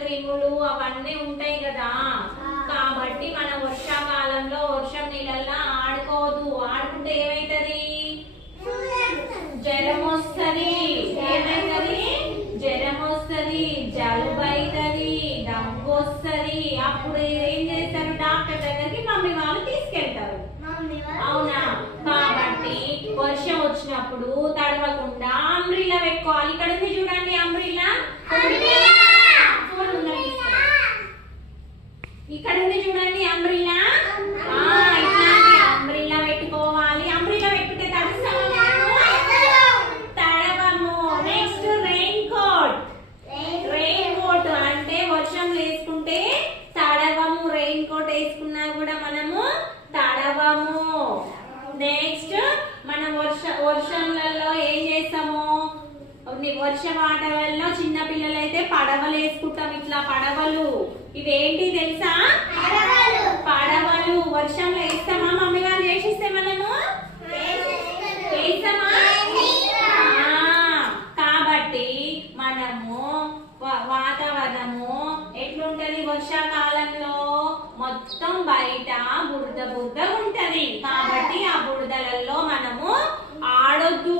క్రిములు అవన్నీ ఉంటాయి కదా. కాబట్టి మనం వర్షాకాలంలో వర్షం నీళ్ళల్లో ఆడుకోవద్దు. ఆడుకుంటే ఏమైతుంది? జ్వరం వస్తుంది. ఏమైతుంది? జ్వరం వస్తుంది, జలుబు అవుతుంది, దగ్గు వస్తుంది. అప్పుడు ఏం చేస్తారు? డాక్టర్ దగ్గరికి మమ్మీ వాళ్ళు తీసుకెళ్తారు, అవునా? కాబట్టి వర్షం వచ్చినప్పుడు తడవకుండా అంబ్రిల్లా పెట్టుకోవాలి. ఇక్కడ ఉంది చూడండి అంబ్రిల్లా, ఇక్కడ ఉంది చూడండి అంబ్రిల్లా. ఇట్లాంటి అంబ్రిల్లా పెట్టుకోవాలి. అంబ్రిల్లా పెట్టుకుంటే తడుస్తాము, తడవము. Next raincoat. Raincoat అంటే వర్షం వేసుకుంటే తడవము. రెయిన్ కోట్ వేసుకున్నా కూడా మనము తడవము. నెక్స్ట్ మనం వర్షంలలో ఏం చేస్తాము? వర్ష వాటర్లలో చిన్న పిల్లలు అయితే పడవలు వేసుకుంటాం. ఇట్లా పడవలు, ఇవేంటి తెలుసా? పడవలు. వర్షంలో వేస్తామా? మమ్మీ వాళ్ళు చేసిస్తే మనము వేస్తామా? కాబట్టి మనము వాతావరణము ఎట్లుంటది? వర్షాకాలంలో మొత్తం బయట బురద బురద ఉంటది. కాబట్టి ఆ బురదలలో మనము ఆడొద్దు.